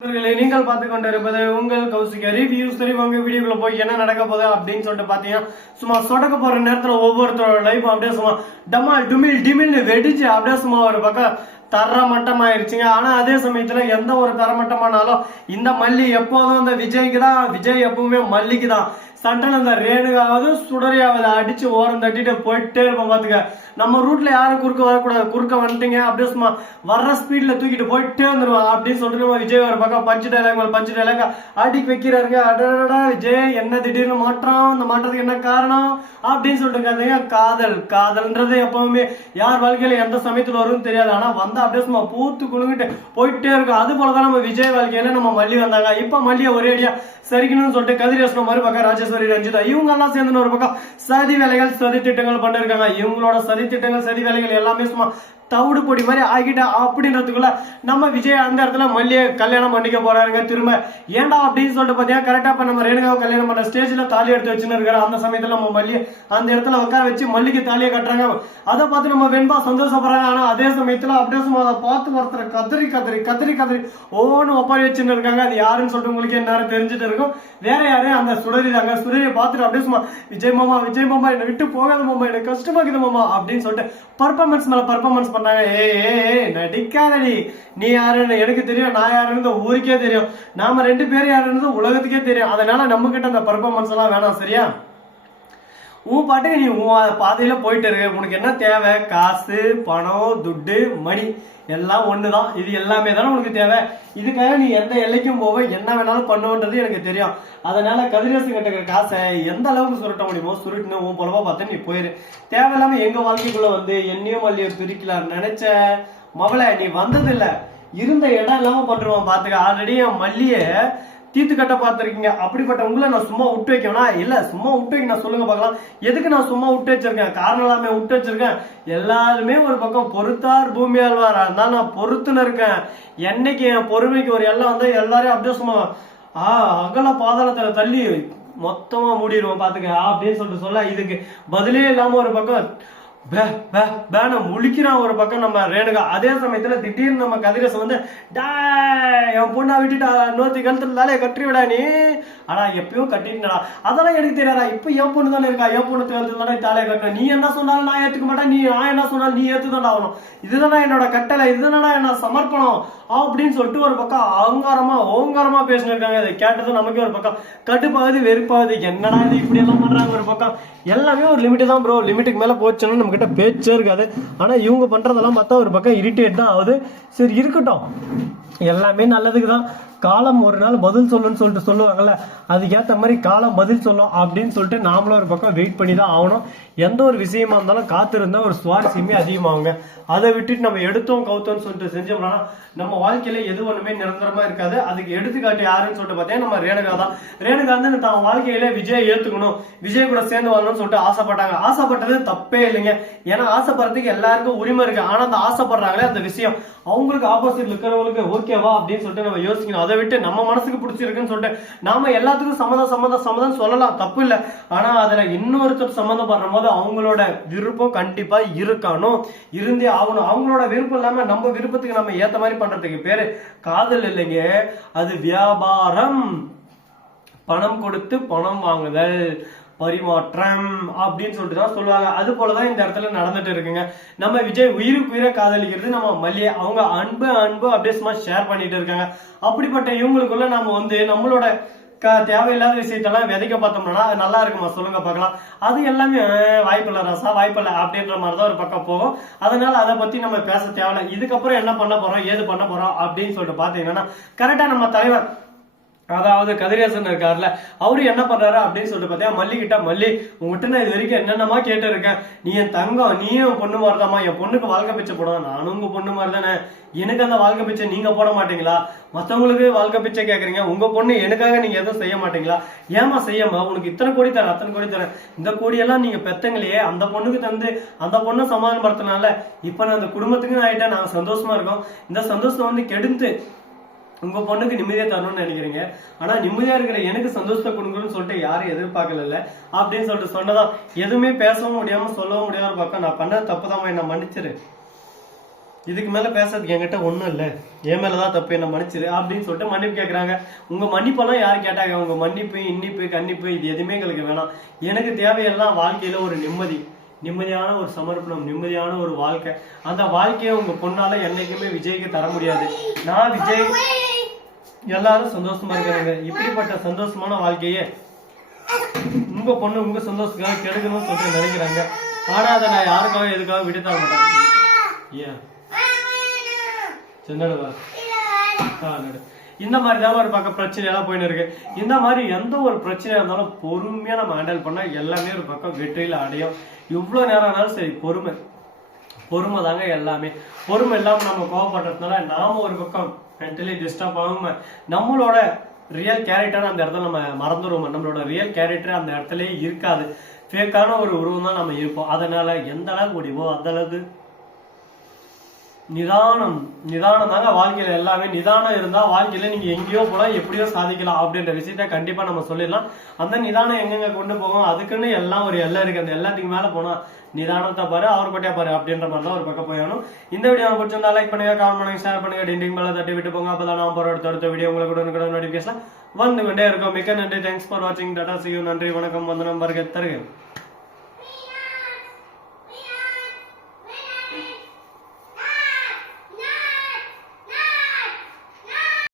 நீங்கள் பார்த்து கொண்டிருப்பது உங்கள் கௌசிகா ரிவ்யூஸ். சரி, உங்க வீடியோக்குள்ள போய் என்ன நடக்க போகுது அப்படின்னு சொல்லிட்டு பாத்தீங்கன்னா, சும்மா சொடக்க போற நேரத்துல ஒவ்வொருத்தரோட லைஃப் அப்படியே சும்மா டமால் டுமில் டிமில்னு வெடிச்சு அப்படியே சும்மா ஒரு பக்கம் தரமட்டமாயிருச்சுங்க. ஆனா அதே சமயத்துல எந்த ஒரு தரமட்டமானாலும் இந்த மல்லி எப்போதும் இந்த விஜய்க்கு தான், விஜய் எப்பவுமே மல்லிக்கு தான். சண்டல இந்த ரேணுகாவது சுடரியாவது அடிச்சு ஓரம் தட்டிட்டு போயிட்டே இருப்போம். பாத்துக்க, நம்ம ரூட்ல யாரும் குறுக்க வரக்கூடாது. குறுக்க வந்துட்டீங்க அப்படியே சும்மா வர்ற ஸ்பீட்ல தூக்கிட்டு போயிட்டே வந்துருவாங்க அப்படின்னு சொல்லிட்டு நம்ம விஜய் ஒரு பக்கம் பஞ்சு டைலாக் அடிக்க வைக்கிறாருங்க. அடடா விஜய் என்ன திடீர்னு மாற்றம், இந்த மாற்றத்துக்கு என்ன காரணம் அப்படின்னு சொல்லிட்டு காதல்ன்றது எப்பவுமே யார் வாழ்க்கையில எந்த சமயத்துல வரும்னு தெரியாது. ஆனா வந்தா அப்படியே சும்மா பூத்து குழுங்கிட்டு போயிட்டே இருக்கும். அது போலதான் நம்ம விஜய் வாழ்க்கையில நம்ம மல்லி வந்தாங்க. இப்ப மல்லிய ஒரே அடியா சரிக்கணும்னு சொல்லிட்டு கதிரேசன் மாதிரி பக்கம் ராஜேஸ்வரி ரஞ்சிதா இவங்க எல்லாம் சேர்ந்து ஒரு பக்கம் சதி வேலைகள் சதி திட்டங்கள் பண்ணிருக்காங்க. இவங்களோட சதி திட்டங்கள் சதி வேலைகள் எல்லாமே சும்மா தவிடு பொடி மாதிரி ஆகிட்டா அப்படின்றதுக்குள்ள நம்ம விஜய் அந்த இடத்துல மல்லியை கல்யாணம் பண்ணிக்க போறாருங்க. திரும்ப ஏண்டா அப்படின்னு சொல்லிட்டு பாத்தீங்கன்னா, கரெக்டா இப்ப நம்ம ரேணுகாவை கல்யாணம் பண்ண ஸ்டேஜ்ல தாலி எடுத்து வச்சுன்னு இருக்காரு. அந்த சமயத்துல நம்ம மல்லியை அந்த இடத்துல உட்கார வச்சு மல்லிக்கு தாலியை கட்டுறாங்க. அதை பார்த்து நம்ம வெண்பா சந்தோஷப்படுறாங்க. ஆனா அதே சமயத்துல அப்படியே சும்மா அதை பார்த்து ஒருத்தர் கதறி ஒவ்வொன்னு ஒப்பாரி வச்சுன்னு இருக்காங்க. அது யாருன்னு சொல்லிட்டு உங்களுக்கு என்ன தெரிஞ்சுட்டு இருக்கும். வேற யாரு அந்த சுடரி தாங்க. சுடரியை பார்த்துட்டு அப்படியே சும்மா விஜய் மாமா என்னை விட்டு போகாத மாமா, எனக்கு கஷ்டமாக்குது மாமா அப்படின்னு சொல்லிட்டு பர்ஃபார்மன்ஸ் மேல பர்ஃபார்மன்ஸ் பண்ணாங்க. நடிக்காதடி, நீ யாருன்னு எனக்கு தெரியும், நான் யாருன்னு ஊருக்கே தெரியும், நாம ரெண்டு பேரும் யாருன்னு உலகத்துக்கே தெரியும். அதனால நம்ம கிட்ட அந்த பர்ஃபார்மன்ஸ் எல்லாம் வேணாம், சரியா? உன் பாட்டுக்கு நீ உன் பாதையில போயிட்டு இருக்கு. உனக்கு என்ன தேவை? காசு, பணம், துட்டு, மணி எல்லாம் ஒண்ணுதான். இது எல்லாமே தானே உனக்கு தேவை. இதுக்காக நீ எந்த எல்லைக்கும் போவ, என்ன வேணாலும் பண்ணுன்றது எனக்கு தெரியும். அதனால கதிரேசன் கிட்ட காசை எந்த அளவுக்கு சுருட்ட முடியுமோ சுருட்டுன்னு உன் பொலவா பார்த்து நீ போயிரு. தேவையில்லாம எங்க வாழ்க்கைக்குள்ள வந்து என்னையும் மல்லியை பிரிக்கலாம் நினைச்ச மவளை, நீ வந்தது இல்ல, இருந்த இடம் இல்லாம பண்றோம். பாத்துக்க, ஆல்ரெடி என் மல்லிய தீத்து கட்ட பார்த்திருக்கீங்க. அப்படிப்பட்ட உங்களை நான் சும்மா விட்டு வைக்கணும்னா இல்ல, சும்மா விட்டு வைக்க நான் சொல்லுங்க பார்க்கலாம். எதுக்கு நான் சும்மா விட்டு வச்சிருக்கேன்? காரணம் எல்லாமே விட்டு வச்சிருக்கேன். எல்லாருமே ஒரு பக்கம் பொறுத்தார் பூமி ஆழ்வார், அதனால நான் பொறுத்துன்னு இருக்கேன். என்னைக்கு என் பொறுமைக்கு ஒரு எல்லாம் வந்து எல்லாரையும் அப்படியே சும்மா அகல பாதாளத்துல தள்ளி மொத்தமா மூடிடுவோம் பாத்துக்க அப்படின்னு சொல்லிட்டு சொல்ல, இதுக்கு பதிலே இல்லாம ஒரு பக்கம் முழிக்கிறான் ஒரு பக்கம் நம்ம ரேணுகா. அதே சமயத்துல திடீர்னு நம்ம கதிரேசன் வந்து என் பொண்ணா விட்டுட்டா, நோத்தி கழுத்துல தாலையை கட்டி விடா நீ. ஆனா எப்பயும் கட்டிட்டா, அதெல்லாம் எனக்கு தெரியாதா? இப்ப என் பொண்ணு தானே இருக்கா, என் பொண்ணு கழுத்துல தானே தாலையை கட்டின. நீ என்ன சொன்னாலும் நான் ஏத்துக்க மாட்டேன், நான் என்ன சொன்னாலும் நீ ஏத்துதான் ஆகணும். இதுதானா என்னோட கட்டளை, இதுதானா என்ன சமர்ப்பணம் அப்படின்னு சொல்லிட்டு ஒரு பக்கம் ஓங்காரமா பேசினு இருக்காங்க. இதை கேட்டதும் நமக்கு ஒரு பக்கம் கட்டுப்பாகுது, வெறுப்பாகுது. என்னடா இது இப்படி எல்லாம் பண்றாங்க? ஒரு பக்கம் எல்லாமே ஒரு லிமிட் தான் ப்ரோ. லிமிட்டுக்கு மேல போச்சுன்னா நம்ம கிட்ட பேச்சே இருக்காது. ஆனா இவங்க பண்றதெல்லாம் பார்த்தா ஒரு பக்கம் இரிட்டேட் தான் ஆகுது. சரி இருக்கட்டும், எல்லாமே நல்லதுக்கு தான். காலம் ஒரு நாள் பதில் சொல்லுன்னு சொல்லிட்டு சொல்லுவாங்கல்ல, அதுக்கேற்ற மாதிரி காலம் பதில் சொல்லும் அப்படின்னு சொல்லிட்டு நாமளும் ஒரு பக்கம் வெயிட் பண்ணி தான் ஆகணும். எந்த ஒரு விஷயமா இருந்தாலும் காத்திருந்தா ஒரு சுவாரஸ்யமே அதிகமாகுங்க. அதை விட்டுட்டு நம்ம எடுத்தோம் கவுத்தோம்னு சொல்லிட்டு செஞ்சோம்னா நம்ம வாழ்க்கையில எது ஒண்ணுமே நிரந்தரமா இருக்காது. அதுக்கு எடுத்துக்காட்டு யாருன்னு சொல்லிட்டு பார்த்தீங்கன்னா நம்ம ரேணுகா தான். ரேணுகா வந்து தான் வாழ்க்கையில விஜய் ஏத்துக்கணும், விஜய் கூட சேர்ந்து வாழணும்னு சொல்லிட்டு ஆசைப்பட்டாங்க. ஆசைப்பட்டது தப்பே இல்லைங்க. ஏன்னா ஆசைப்படுறதுக்கு எல்லாருக்கும் உரிமை இருக்கு. ஆனா அந்த ஆசைப்படுறாங்களே அந்த விஷயம் அவங்களுக்கு ஆப்போசிட்ல இருக்கிறவங்களுக்கு ஓகேவா அப்படின்னு சொல்லிட்டு நம்ம யோசிக்கணும். அதை விட்டு நம்ம மனசுக்கு பிடிச்சிருக்குன்னு சொல்லிட்டு நாம எல்லாத்துக்கும் சம்மதம் சொல்லலாம், தப்பு இல்லை. ஆனா அதுல இன்னொருத்தர் சம்மந்தம் பண்ற போது அவங்களோட விருப்பம் கண்டிப்பா இருக்கணும், இருந்தே ஆகணும். அவங்களோட விருப்பம் இல்லாம நம்ம விருப்பத்துக்கு நம்ம ஏத்த மாதிரி பண்றதுக்கு பேரு காதல் இல்லைங்க, அது வியாபாரம். பணம் கொடுத்து பணம் வாங்குதல், பரிமாற்றம் அப்படின்னு சொல்லிட்டு தான் சொல்லுவாங்க. அது போலதான் இந்த இடத்துல நடந்துட்டு இருக்குங்க. நம்ம விஜய் உயிருக்கு உயிரை காதலிக்கிறது நம்ம மல்லியை அவங்க அன்பு அப்படியே சும்மா ஷேர் பண்ணிட்டு இருக்காங்க. அப்படிப்பட்ட இவங்களுக்குள்ள நம்ம வந்து நம்மளோட தேவையில்லாத விஷயத்தெல்லாம் விதைக்க பார்த்தோம்னா அது நல்லா இருக்குமா சொல்லுங்க பார்க்கலாம். அது எல்லாமே வாய்ப்பில்லை ரசா, வாய்ப்பில்லை அப்படின்ற மாதிரிதான் ஒரு பக்கம் போகும். அதனால அதை பத்தி நம்ம பேச தேவையில்லை. இதுக்கப்புறம் என்ன பண்ண போறோம், ஏது பண்ண போறோம் அப்படின்னு சொல்லிட்டு பாத்தீங்கன்னா, கரெக்டா நம்ம தலைவர் அதாவது கதிரேசன் இருக்காருல்ல, அவரு என்ன பண்றாரு அப்படின்னு சொல்லிட்டு பார்த்தா, மல்லி கிட்ட மல்லி உங்ககிட்ட நான் இது வரைக்கும் என்னென்னமா கேட்டு இருக்கேன், நீ என் தங்கம், நீயும் பொண்ணு மாதிரிதாமா, என் பொண்ணுக்கு வாழ்க்கை பிச்சை போடுவேன், நானும் உங்க பொண்ணு மாதிரி தானே, எனக்கு அந்த வாழ்க்கை பிச்சை நீங்க போட மாட்டீங்களா? மற்றவங்களுக்கு வாழ்க்கை பிச்சை கேட்குறீங்க, உங்க பொண்ணு எனக்காக நீங்க எதுவும் செய்ய மாட்டீங்களா? ஏமா செய்யமா, உனக்கு இத்தனை கோடி தரேன் அத்தனை கோடி தரேன், இந்த கோடியெல்லாம் நீங்க பெத்தங்களையே அந்த பொண்ணுக்கு தந்து அந்த பொண்ணை சமாதானப்படுத்தினால இப்ப நான் அந்த குடும்பத்துக்கு ஆயிட்டா நாங்க சந்தோஷமா இருக்கோம். இந்த சந்தோஷம் வந்து கெடுத்து உங்க பொண்ணுக்கு நிம்மதியா தரணும்னு நினைக்கிறீங்க. ஆனா நிம்மதியா இருக்கிற எனக்கு சந்தோஷத்தை கொடுக்கணும்னு சொல்லிட்டு யாரும் எதிர்பார்க்கல அப்படின்னு சொல்லிட்டு சொன்னதான் எதுவுமே பேசவும் முடியாம சொல்லவும் முடியாத பக்கம் நான் பண்ண தப்புதான், என்ன மன்னிச்சிரு. இதுக்கு மேல பேசுறதுக்கு என்கிட்ட ஒண்ணும் இல்ல, என் மேலதான் தப்பு, என்ன மன்னிச்சிரு அப்படின்னு சொல்லிட்டு மன்னிப்பு கேட்கறாங்க. உங்க மன்னிப்பெல்லாம் யாரு கேட்டாங்க? உங்க மன்னிப்பு, இன்னிப்பு, கன்னிப்பு இது எதுவுமே எங்களுக்கு வேணாம். எனக்கு தேவையெல்லாம் வாழ்க்கையில ஒரு நிம்மதி, நிம்மதியான ஒரு சமர்ப்பணம், நிம்மதியான ஒரு வாழ்க்கை. அந்த வாழ்க்கையை உங்க பொண்ணால என்னைக்குமே விஜய்க்கு தர முடியாது. நான் விஜய் எல்லாரும் சந்தோஷமா இருக்கிறாங்க. இப்படிப்பட்ட சந்தோஷமான வாழ்க்கையே உங்க பொண்ணு உங்க சந்தோஷத்துக்காக கெடுக்கணும்னு சொல்லிட்டு நினைக்கிறாங்க. ஆனா அதை நான் யாருக்காக எதுக்காக விட்டு தர மாட்டேன். ஏன் இந்த மாதிரி தான் ஒரு பக்கம் பிரச்சனை எல்லாம் போயின்னு இருக்கு. இந்த மாதிரி எந்த ஒரு பிரச்சனையா இருந்தாலும் பொறுமையா நம்ம ஹேண்டில் பண்ணா எல்லாமே ஒரு பக்கம் வெற்றியில அடையும். இவ்வளவு நேரம் ஆனாலும் சரி, பொறுமை தாங்க எல்லாமே. பொறுமை இல்லாம நம்ம கோவப்படுறதுனால நாம ஒரு பக்கம் மென்டலி டிஸ்டர்ப் ஆகாம நம்மளோட ரியல் கேரக்டர் அந்த இடத்துல நம்ம மறந்துடுவோம். நம்மளோட ரியல் கேரக்டர் அந்த இடத்துலயே இருக்காது. ஃபேக்கான ஒரு உருவம் தான் நம்ம இருப்போம். அதனால எந்த அளவுக்கு முடியுமோ அந்த அளவுக்கு நிதானம் தாங்க வாழ்க்கையில எல்லாமே. நிதானம் இருந்தா வாழ்க்கையில நீங்க எங்கேயோ போலாம், எப்படியோ சாதிக்கலாம் அப்படின்ற விஷயத்த கண்டிப்பா நம்ம சொல்லிடலாம். அந்த நிதானம் எங்கெங்க கொண்டு போகும், அதுக்குன்னு எல்லாம் ஒரு எல்லை இருக்கு. அந்த எல்லாத்துக்கு மேல போனா நிதானத்தை பாரு, அவர் கொட்டியா பாரு அப்படின்ற மாதிரி தான் ஒரு பக்கம் போயணும். இந்த வீடியோ பிடிச்சிருந்தா லைக் பண்ணுங்க, கமெண்ட் பண்ணுங்க, ஷேர் பண்ணுங்க, டிண்டிங் மேல தட்டி விட்டு போங்க. அப்பதான் நான் போற அடுத்த வீடியோ உங்களுக்கு கூட நோட்டிபிகேஷன் வந்து கொண்டே இருக்கும். மிக்க நன்றி. தேங்க்ஸ் ஃபார் வாட்சிங். Tata, see you. நன்றி, வணக்கம், வந்தனம், வருக, தருக.